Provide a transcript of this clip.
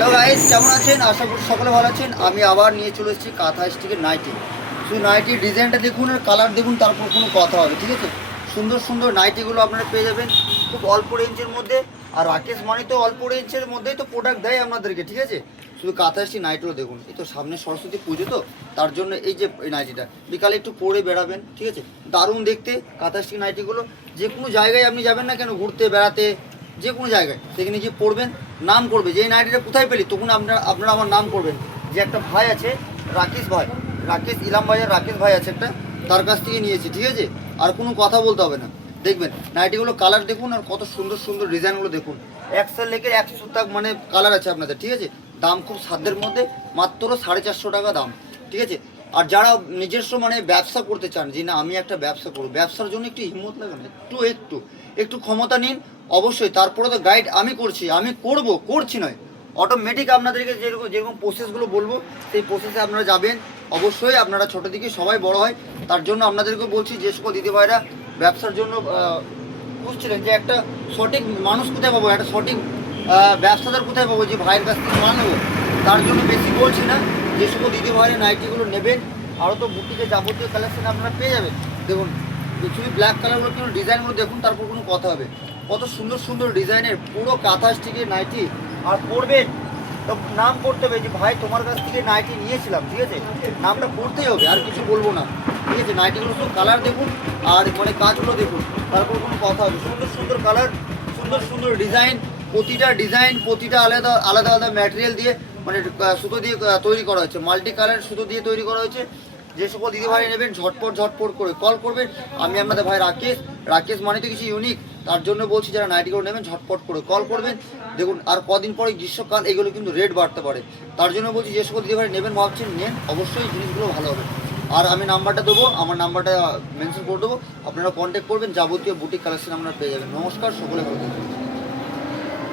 Hello guys, কেমন আছেন? আশা করি সকলে ভালো আছেন। আমি আবার নিয়ে চলে এসেছি কাঁথা স্টিকের নাইটি। শুধু নাইটির ডিজাইনটা দেখুন আর কালার দেখুন, তারপর কোনো কথা হবে, ঠিক আছে? সুন্দর সুন্দর নাইটিগুলো আপনারা পেয়ে যাবেন খুব অল্প রেঞ্জের মধ্যে। আর রাকেশ মানে তো অল্প রেঞ্জের মধ্যেই তো প্রোডাক্ট দেয় আপনাদেরকে, ঠিক আছে? শুধু কাঁথা স্টিক নাইটিগুলো দেখুন। এই তো সামনে সরস্বতী পুজো, তো তার জন্য এই যে এই নাইটিটা বিকালে একটু পরে বেড়াবেন, ঠিক আছে? দারুণ দেখতে কাঁথা স্টিক নাইটিগুলো। যে কোনো জায়গায় আপনি যাবেন না কেন, ঘুরতে বেড়াতে, যে কোনো জায়গায় সেখানে গিয়ে পড়বেন, নাম করবে যে এই নাইটিটা কোথায় পেলি, তখন আপনারা আমার নাম করবেন যে একটা ভাই আছে রাকেশ ভাই, রাকেশ ইলাম ভাইয়ের রাকেশ ভাই আছে একটা, তার কাছ থেকে নিয়েছি, ঠিক আছে? আর কোনো কথা বলতে হবে না। দেখবেন নাইটিগুলো কালার দেখুন আর কত সুন্দর সুন্দর ডিজাইনগুলো দেখুন। একশো লেখে 100 টাকা মানে কালার আছে আপনাদের, ঠিক আছে? দাম খুব সাধ্যের মধ্যে, মাত্র 450 টাকা দাম, ঠিক আছে? আর যারা নিজস্ব মানে ব্যবসা করতে চান যে না আমি একটা ব্যবসা করবো, ব্যবসার জন্য একটু হিম্মত লাগে না, একটু একটু একটু ক্ষমতা নিন অবশ্যই। তারপরে তো গাইড আমি করছি, আমি করছি নয়, অটোমেটিক আপনাদেরকে যেরকম যেরকম প্রসেসগুলো বলবো সেই প্রসেসে আপনারা যাবেন অবশ্যই। আপনারা ছোটো থেকে সবাই বড় হয়, তার জন্য আপনাদেরকে বলছি যে সকল দিদিভাইরা ব্যবসার জন্য বুঝছিলেন যে একটা সঠিক মানুষ কোথায় পাবো, একটা সঠিক ব্যবসাদার কোথায় পাবো যে ভাইয়ের কাছ থেকে মাল নেবো, তার জন্য বেশি বলছি না। যে সকল দিদিভাইরা নাইটিগুলো নেবেন, আরও তো বুটিকে যাবতীয় কালেকশন আপনারা পেয়ে যাবেন। দেখুন শুধু ব্ল্যাক কালারগুলো কিন্তু ডিজাইনগুলো দেখুন, তারপর কোনো কথা হবে। কত সুন্দর সুন্দর ডিজাইনের পুরো কাঁথা স্টিকের নাইটি। আর পড়বেন তো নাম করতে হবে যে ভাই তোমার কাছ থেকে নাইটি নিয়েছিলাম, ঠিক আছে? নামটা করতেই হবে, আর কিছু বলবো না, ঠিক আছে? নাইটিগুলো শুধু কালার দেখুন আর মানে কাজগুলো দেখুন, তারপর কোনো কথা হবে। সুন্দর সুন্দর কালার, সুন্দর সুন্দর ডিজাইন, প্রতিটা আলাদা আলাদা আলাদা ম্যাটেরিয়াল দিয়ে মানে সুতো দিয়ে তৈরি করা হয়েছে, মাল্টি কালার সুতো দিয়ে তৈরি করা হয়েছে। যে সকল দিদিভাই নেবেন ঝটপট করে কল করবেন। আমি আপনাদের ভাই রাকেশ মানে তো কিছু ইউনিক, তার জন্য বলছি যারা নাইটিগুলো নেবেন ঝটপট করে কল করবেন। দেখুন আর কদিন পরে গ্রীষ্মকাল, এগুলো কিন্তু রেট বাড়তে পারে, তার জন্য বলছি যে সকল দিদিভাই নেবেন ভাবছেন নেন, অবশ্যই জিনিসগুলো ভালো হবে। আর আমি নাম্বারটা দেবো, আমার নাম্বারটা মেনশন করে দেবো, আপনারা কন্ট্যাক্ট করবেন, যাবতীয় বুটিক কালেকশন আপনারা পেয়ে যাবেন। নমস্কার, সকলে ভালো থাকবেন।